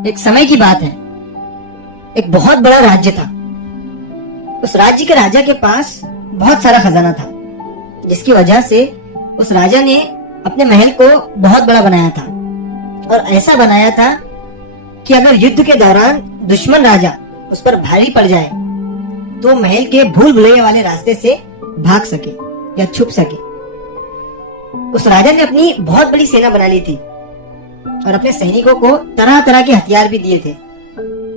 एक समय की बात है। एक बहुत बड़ा राज्य था। उस राज्य के राजा के पास बहुत सारा खजाना था, जिसकी वजह से उस राजा ने अपने महल को बहुत बड़ा बनाया था। और ऐसा बनाया था कि अगर युद्ध के दौरान दुश्मन राजा उस पर भारी पड़ जाए तो महल के भूल भुलैया वाले रास्ते से भाग सके या छुप सके। उस राजा ने अपनी बहुत बड़ी सेना बना ली थी और अपने सैनिकों को तरह तरह के हथियार भी दिए थे,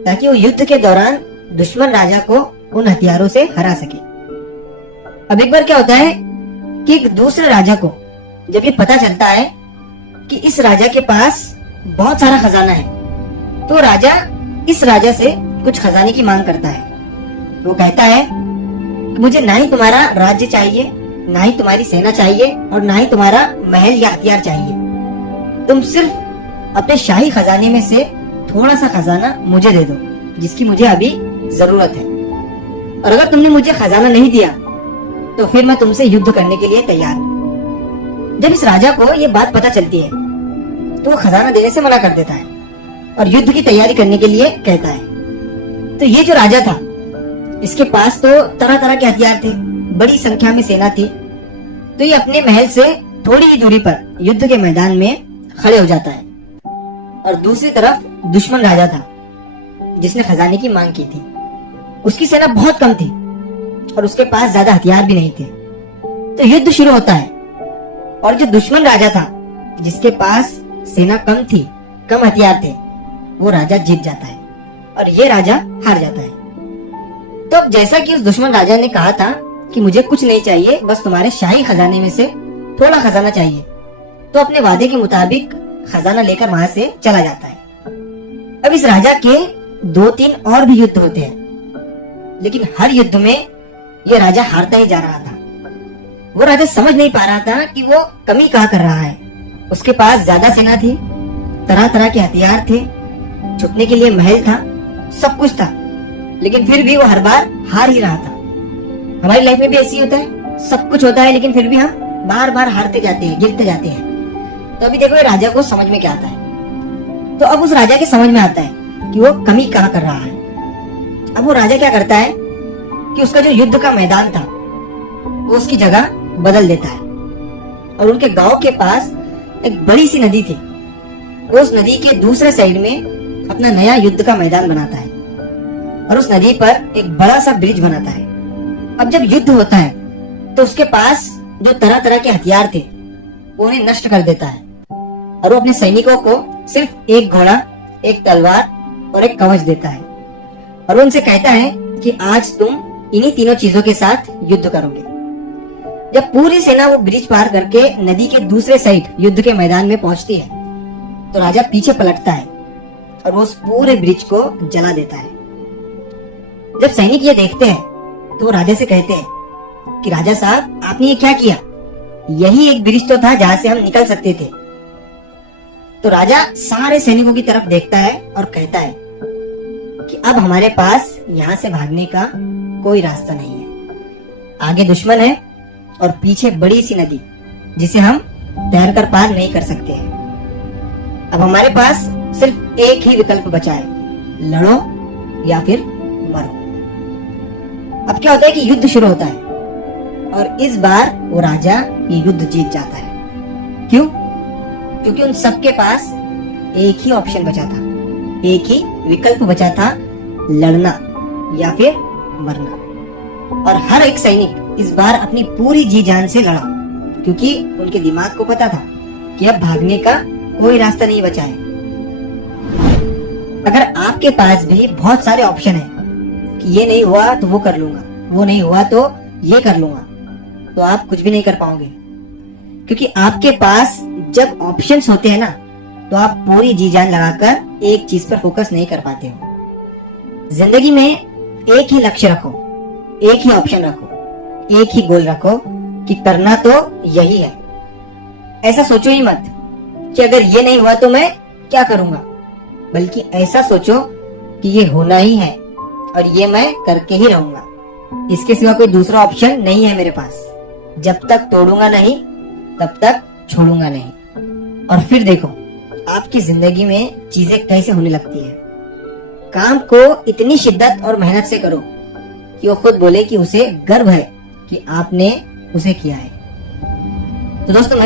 ताकि वो युद्ध के दौरान दुश्मन राजा को उन हथियारों से हरा सके। अब एक बार क्या होता है कि एक दूसरे राजा को जब ये पता चलता है कि इस राजा के पास बहुत सारा खजाना है, तो राजा इस राजा से कुछ खजाने की मांग करता है। वो कहता है कि मुझे ना ही तुम्हारा राज्य चाहिए, ना ही तुम्हारी सेना चाहिए और ना ही तुम्हारा महल या हथियार चाहिए। तुम सिर्फ अपने शाही खजाने में से थोड़ा सा खजाना मुझे दे दो, जिसकी मुझे अभी जरूरत है। और अगर तुमने मुझे खजाना नहीं दिया तो फिर मैं तुमसे युद्ध करने के लिए तैयार हूँ। जब इस राजा को ये बात पता चलती है तो वो खजाना देने से मना कर देता है और युद्ध की तैयारी करने के लिए कहता है। तो ये जो राजा था, इसके पास तो तरह तरह के हथियार थे, बड़ी संख्या में सेना थी। तो ये अपने महल से थोड़ी ही दूरी पर युद्ध के मैदान में खड़े हो जाता है। और दूसरी तरफ दुश्मन राजा था जिसने खजाने की मांग की थी। उसकी सेना बहुत कम थी और उसके पास ज्यादा हथियार भी नहीं थे। तो युद्ध शुरू होता है और जो दुश्मन राजा था, जिसके पास सेना कम थी, कम हथियार थे, वो राजा जीत जाता है और ये राजा हार जाता है। तो अब जैसा कि उस दुश्मन राजा ने कहा था कि मुझे कुछ नहीं चाहिए, बस तुम्हारे शाही खजाने में से थोड़ा खजाना चाहिए, तो अपने वादे के मुताबिक खजाना लेकर वहां से चला जाता है। अब इस राजा के 2-3 और भी युद्ध होते हैं, लेकिन हर युद्ध में ये राजा हारता ही जा रहा था। वो राजा समझ नहीं पा रहा था कि वो कमी कहाँ कर रहा है। उसके पास ज्यादा सेना थी, तरह तरह के हथियार थे, छुपने के लिए महल था, सब कुछ था, लेकिन फिर भी वो हर बार हार ही रहा था। हमारी लाइफ में भी ऐसी होता है, सब कुछ होता है लेकिन फिर भी हम बार बार हारते जाते हैं, गिरते जाते हैं। तो अभी देखो ये राजा को समझ में क्या आता है। तो अब उस राजा के समझ में आता है कि वो कमी कहाँ कर रहा है। अब वो राजा क्या करता है कि उसका जो युद्ध का मैदान था वो उसकी जगह बदल देता है और उनके गांव के पास एक बड़ी सी नदी थी। वो उस नदी के दूसरे साइड में अपना नया युद्ध का मैदान बनाता है और उस नदी पर एक बड़ा सा ब्रिज बनाता है। अब जब युद्ध होता है तो उसके पास जो तरह तरह के हथियार थे वो उन्हें नष्ट कर देता है और वो अपने सैनिकों को सिर्फ एक घोड़ा, एक तलवार और एक कवच देता है और वो उनसे कहता है कि आज तुम इन्हीं तीनों चीजों के साथ युद्ध करोगे। जब पूरी सेना वो ब्रिज पार करके नदी के दूसरे साइड युद्ध के मैदान में पहुंचती है तो राजा पीछे पलटता है और वो उस पूरे ब्रिज को जला देता है। जब सैनिक ये देखते हैं तो वो राजा से कहते हैं कि राजा साहब, आपने ये क्या किया? यही एक ब्रिज तो था जहां से हम निकल सकते थे। तो राजा सारे सैनिकों की तरफ देखता है और कहता है कि अब हमारे पास यहाँ से भागने का कोई रास्ता नहीं है। आगे दुश्मन है और पीछे बड़ी सी नदी जिसे हम तैरकर पार नहीं कर सकते हैं। अब हमारे पास सिर्फ एक ही विकल्प बचा है, लड़ो या फिर मरो। अब क्या होता है कि युद्ध शुरू होता है और इस बार वो राजा ये युद्ध जीत जाता है। क्यों? क्योंकि उन सबके पास एक ही ऑप्शन बचा था, एक ही विकल्प बचा था, लड़ना या फिर मरना। और हर एक सैनिक इस बार अपनी पूरी जी जान से लड़ा, क्योंकि उनके दिमाग को पता था कि अब भागने का कोई रास्ता नहीं बचा है। अगर आपके पास भी बहुत सारे ऑप्शन हैं कि ये नहीं हुआ तो वो कर लूंगा, वो नहीं हुआ तो ये कर लूंगा, तो आप कुछ भी नहीं कर पाओगे। क्योंकि आपके पास जब ऑप्शंस होते हैं ना, तो आप पूरी जी जान लगाकर एक चीज पर फोकस नहीं कर पाते हो। जिंदगी में एक ही लक्ष्य रखो, एक ही ऑप्शन रखो, एक ही गोल रखो कि करना तो यही है। ऐसा सोचो ही मत कि अगर ये नहीं हुआ तो मैं क्या करूंगा, बल्कि ऐसा सोचो कि ये होना ही है और ये मैं करके ही रहूंगा। इसके सिवा कोई दूसरा ऑप्शन नहीं है मेरे पास। जब तक तोड़ूंगा नहीं तब तक छोड़ूंगा नहीं। और फिर देखो आपकी जिंदगी में चीजें कैसे होने लगती है। काम को इतनी शिद्दत और मेहनत से करो कि वो खुद बोले कि उसे गर्व है कि आपने उसे किया है। तो दोस्तों